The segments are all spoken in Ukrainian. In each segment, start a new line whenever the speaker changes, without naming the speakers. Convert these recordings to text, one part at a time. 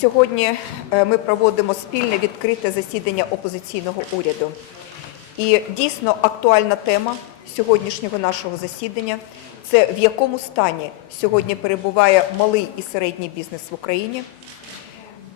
Сьогодні е, ми проводимо спільне відкрите засідання опозиційного уряду. І дійсно актуальна тема сьогоднішнього нашого засідання це в якому стані сьогодні перебуває малий і середній бізнес в Україні.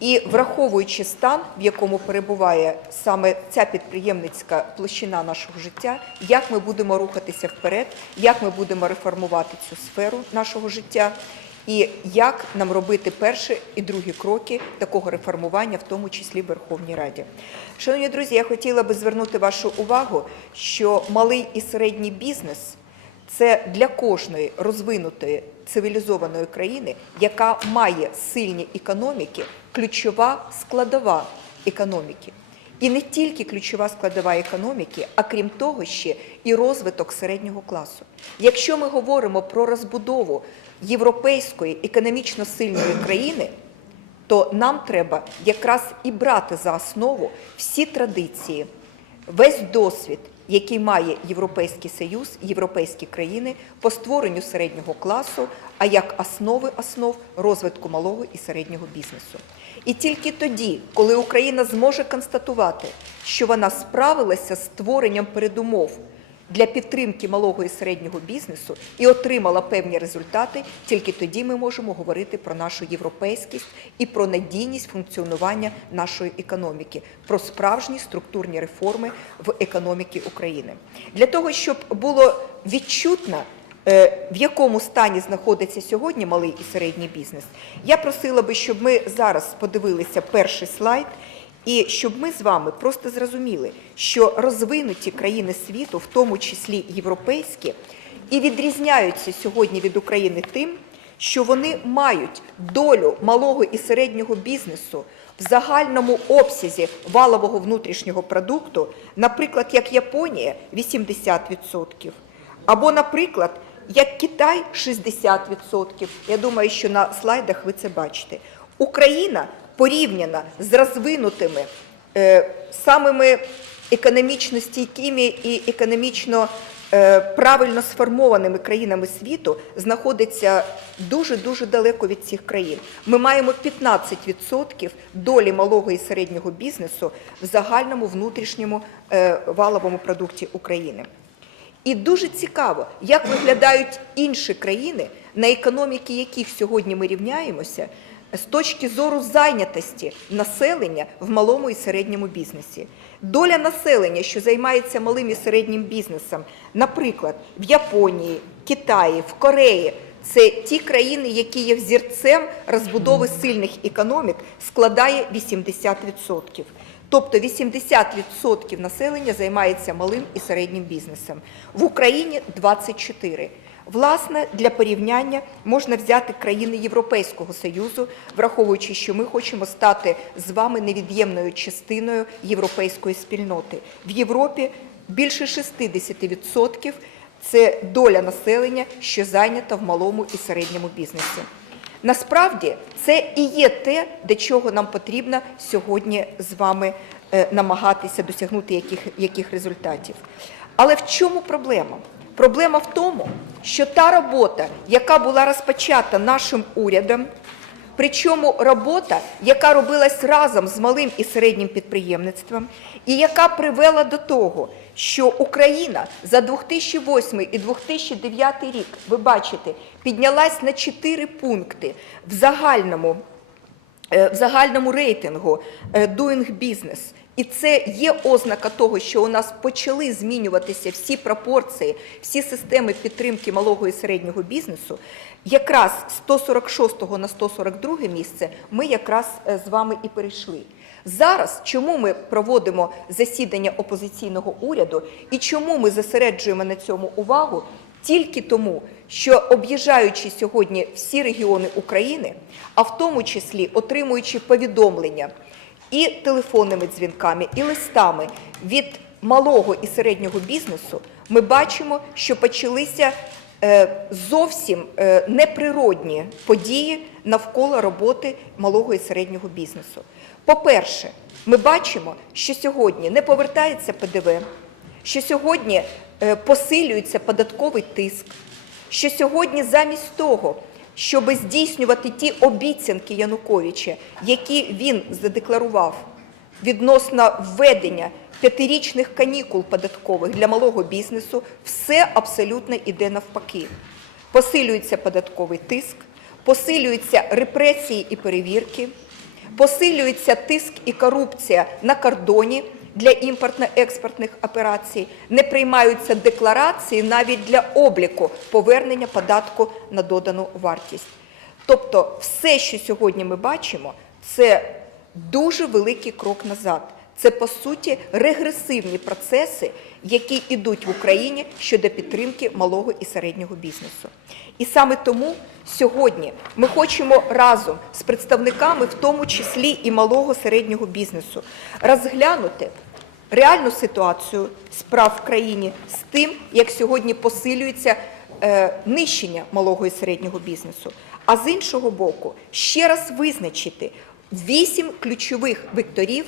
І враховуючи стан, в якому перебуває саме ця підприємницька площина нашого життя, як ми будемо рухатися вперед, як ми будемо реформувати цю сферу нашого життя, і як нам робити перші і другі кроки такого реформування, в тому числі в Верховній Раді. Шановні друзі, я хотіла би звернути вашу увагу, що малий і середній бізнес це для кожної розвинутої цивілізованої країни, яка має сильні економіки, ключова складова економіки. І не тільки ключова складова економіки, а крім того, ще і розвиток середнього класу. Якщо ми говоримо про розбудову європейської економічно сильної країни, то нам треба якраз і брати за основу всі традиції, весь досвід, який має Європейський Союз, європейські країни по створенню середнього класу, а як основи основ розвитку малого і середнього бізнесу. І тільки тоді, коли Україна зможе констатувати, що вона справилася з створенням передумов для підтримки малого і середнього бізнесу і отримала певні результати, тільки тоді ми можемо говорити про нашу європейськість і про надійність функціонування нашої економіки, про справжні структурні реформи в економіці України. Для того, щоб було відчутно, е, в якому стані знаходиться сьогодні малий і середній бізнес, я просила би, щоб ми зараз подивилися перший слайд. І щоб ми з вами просто зрозуміли, що розвинуті країни світу, в тому числі європейські, і відрізняються сьогодні від України тим, що вони мають долю малого і середнього бізнесу в загальному обсязі валового внутрішнього продукту, наприклад, як Японія 80%, або, наприклад, як Китай 60%. Я думаю, що на слайдах ви це бачите. Україна порівняна з розвинутими е, самими економічно стійкими і економічно е, правильно сформованими країнами світу, знаходиться дуже-дуже далеко від цих країн. Ми маємо 15% долі малого і середнього бізнесу в загальному внутрішньому е, валовому продукті України. І дуже цікаво, як виглядають інші країни, на економіки яких сьогодні ми рівняємося, з точки зору зайнятості населення в малому і середньому бізнесі. Доля населення, що займається малим і середнім бізнесом, наприклад, в Японії, Китаї, в Кореї, це ті країни, які є взірцем розбудови сильних економік, складає 80%. Тобто 80% населення займається малим і середнім бізнесом. В Україні 24%. Власне, для порівняння можна взяти країни Європейського Союзу, враховуючи, що ми хочемо стати з вами невід'ємною частиною європейської спільноти. В Європі більше 60% це доля населення, що зайнята в малому і середньому бізнесі. Насправді це і є те, до чого нам потрібно сьогодні з вами е, намагатися досягнути яких, яких результатів. Але в чому проблема? Проблема в тому, що та робота, яка була розпочата нашим урядом, причому робота, яка робилась разом з малим і середнім підприємництвом, і яка привела до того, що Україна за 2008 і 2009 рік, ви бачите, піднялась на 4 пункти в загальному е, в загальному рейтингу е, Doing Business. І це є ознака того, що у нас почали змінюватися всі пропорції, всі системи підтримки малого і середнього бізнесу. Якраз з 146 на 142 місце ми якраз е, з вами і перейшли. Зараз чому ми проводимо засідання опозиційного уряду і чому ми зосереджуємо на цьому увагу? Тільки тому, що об'їжджаючи сьогодні всі регіони України, а в тому числі отримуючи повідомлення і телефонними дзвінками, і листами від малого і середнього бізнесу, ми бачимо, що почалися е, зовсім е, неприродні події навколо роботи малого і середнього бізнесу. По-перше, ми бачимо, що сьогодні не повертається ПДВ, що сьогодні е, посилюється податковий тиск, що сьогодні замість того, щоб здійснювати ті обіцянки Януковича, які він задекларував відносно введення п'ятирічних канікул податкових для малого бізнесу, все абсолютно іде навпаки. Посилюється податковий тиск, посилюються репресії і перевірки, посилюється тиск і корупція на кордоні для імпортно-експортних операцій, не приймаються декларації навіть для обліку повернення податку на додану вартість. Тобто, все, що сьогодні ми бачимо, це дуже великий крок назад. Це по суті регресивні процеси, які йдуть в Україні щодо підтримки малого і середнього бізнесу. І саме тому сьогодні ми хочемо разом з представниками, в тому числі і малого середнього бізнесу, розглянути реальну ситуацію справ в країні з тим, як сьогодні посилюється е, нищення малого і середнього бізнесу. А з іншого боку, ще раз визначити вісім ключових векторів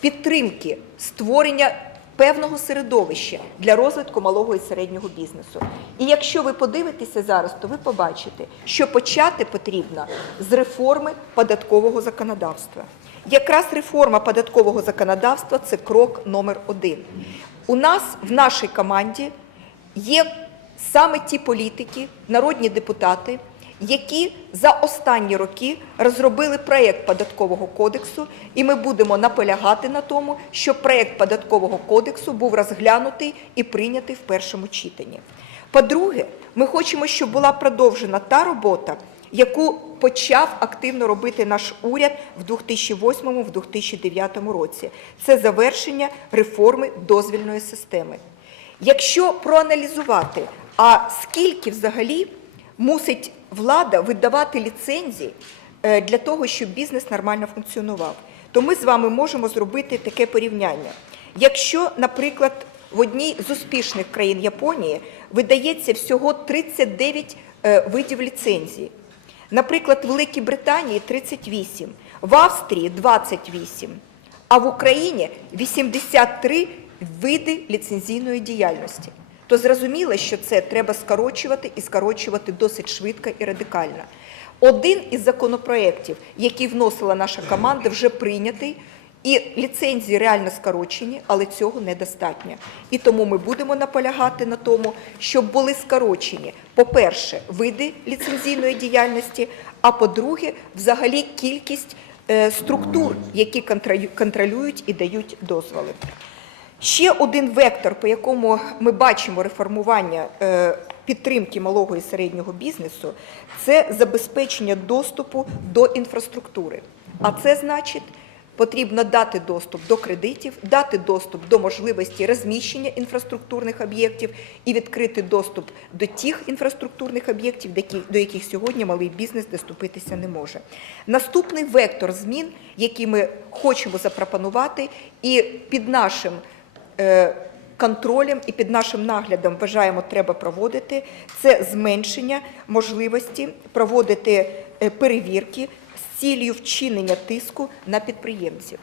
підтримки створення певного середовища для розвитку малого і середнього бізнесу. І якщо ви подивитеся зараз, то ви побачите, що почати потрібно з реформи податкового законодавства. Якраз реформа податкового законодавства це крок номер один. У нас в нашій команді є саме ті політики, народні депутати, які за останні роки розробили проєкт податкового кодексу, і ми будемо наполягати на тому, щоб проєкт податкового кодексу був розглянутий і прийнятий в першому читанні. По-друге, ми хочемо, щоб була продовжена та робота, яку почав активно робити наш уряд в 2008-2009 році. Це завершення реформи дозвільної системи. Якщо проаналізувати, а скільки взагалі мусить влада видавати ліцензії е, для того, щоб бізнес нормально функціонував, то ми з вами можемо зробити таке порівняння. Якщо, наприклад, в одній з успішних країн Японії видається всього 39 е, видів ліцензій, наприклад, в Великій Британії 38, в Австрії 28, а в Україні 83 види ліцензійної діяльності то зрозуміло, що це треба скорочувати і скорочувати досить швидко і радикально. Один із законопроєктів, який вносила наша команда, вже прийнятий. І ліцензії реально скорочені, але цього недостатньо. І тому ми будемо наполягати на тому, щоб були скорочені, по-перше, види ліцензійної діяльності, а по-друге, взагалі кількість е, структур, які контролюють і дають дозволи. Ще один вектор, по якому ми бачимо реформування е, підтримки малого і середнього бізнесу, це забезпечення доступу до інфраструктури. А це значить, потрібно дати доступ до кредитів, дати доступ до можливості розміщення інфраструктурних об'єктів і відкрити доступ до тих інфраструктурних об'єктів, до яких- сьогодні малий бізнес доступитися не може. Наступний вектор змін, який ми хочемо запропонувати, і під нашим е, контролем і під нашим наглядом вважаємо, треба проводити, це зменшення можливості проводити е, перевірки цілею вчинення тиску на підприємців.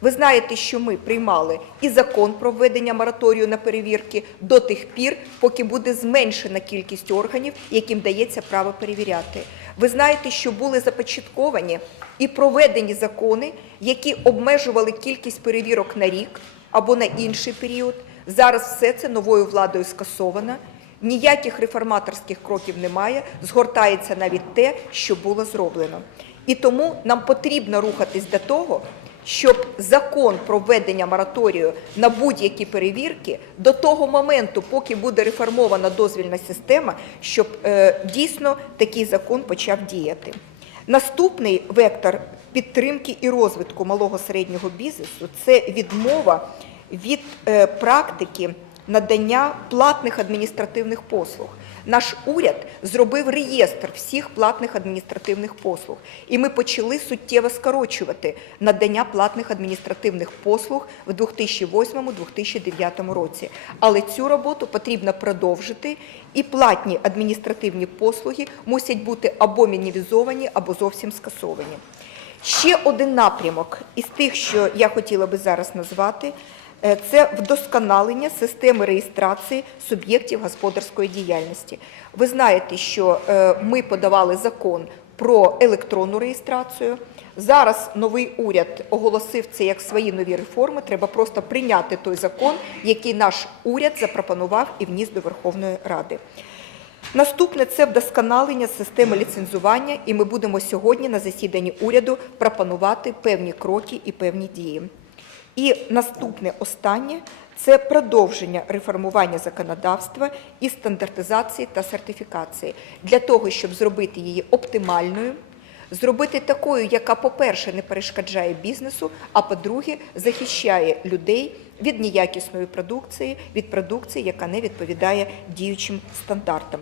Ви знаєте, що ми приймали і закон про введення мораторію на перевірки до тих пір, поки буде зменшена кількість органів, яким дається право перевіряти. Ви знаєте, що були започатковані і проведені закони, які обмежували кількість перевірок на рік або на інший період. Зараз все це новою владою скасовано. Ніяких реформаторських кроків немає, згортається навіть те, що було зроблено. І тому нам потрібно рухатись до того, щоб закон про введення мораторію на будь-які перевірки до того моменту, поки буде реформована дозвільна система, щоб е, дійсно такий закон почав діяти. Наступний вектор підтримки і розвитку малого середнього бізнесу це відмова від е, практики надання платних адміністративних послуг. Наш уряд зробив реєстр всіх платних адміністративних послуг, і ми почали суттєво скорочувати надання платних адміністративних послуг в 2008-2009 році. Але цю роботу потрібно продовжити, і платні адміністративні послуги мусять бути або мінімізовані, або зовсім скасовані. Ще один напрямок із тих, що я хотіла би зараз назвати, Це вдосконалення системи реєстрації суб'єктів господарської діяльності. Ви знаєте, що е, ми подавали закон про електронну реєстрацію. Зараз новий уряд оголосив це як свої нові реформи. Треба просто прийняти той закон, який наш уряд запропонував і вніс до Верховної Ради. Наступне це вдосконалення системи ліцензування, і ми будемо сьогодні на засіданні уряду пропонувати певні кроки і певні дії. І наступне останнє це продовження реформування законодавства і стандартизації та сертифікації для того, щоб зробити її оптимальною, зробити такою, яка, по-перше, не перешкоджає бізнесу, а по-друге, захищає людей від неякісної продукції, від продукції, яка не відповідає діючим стандартам.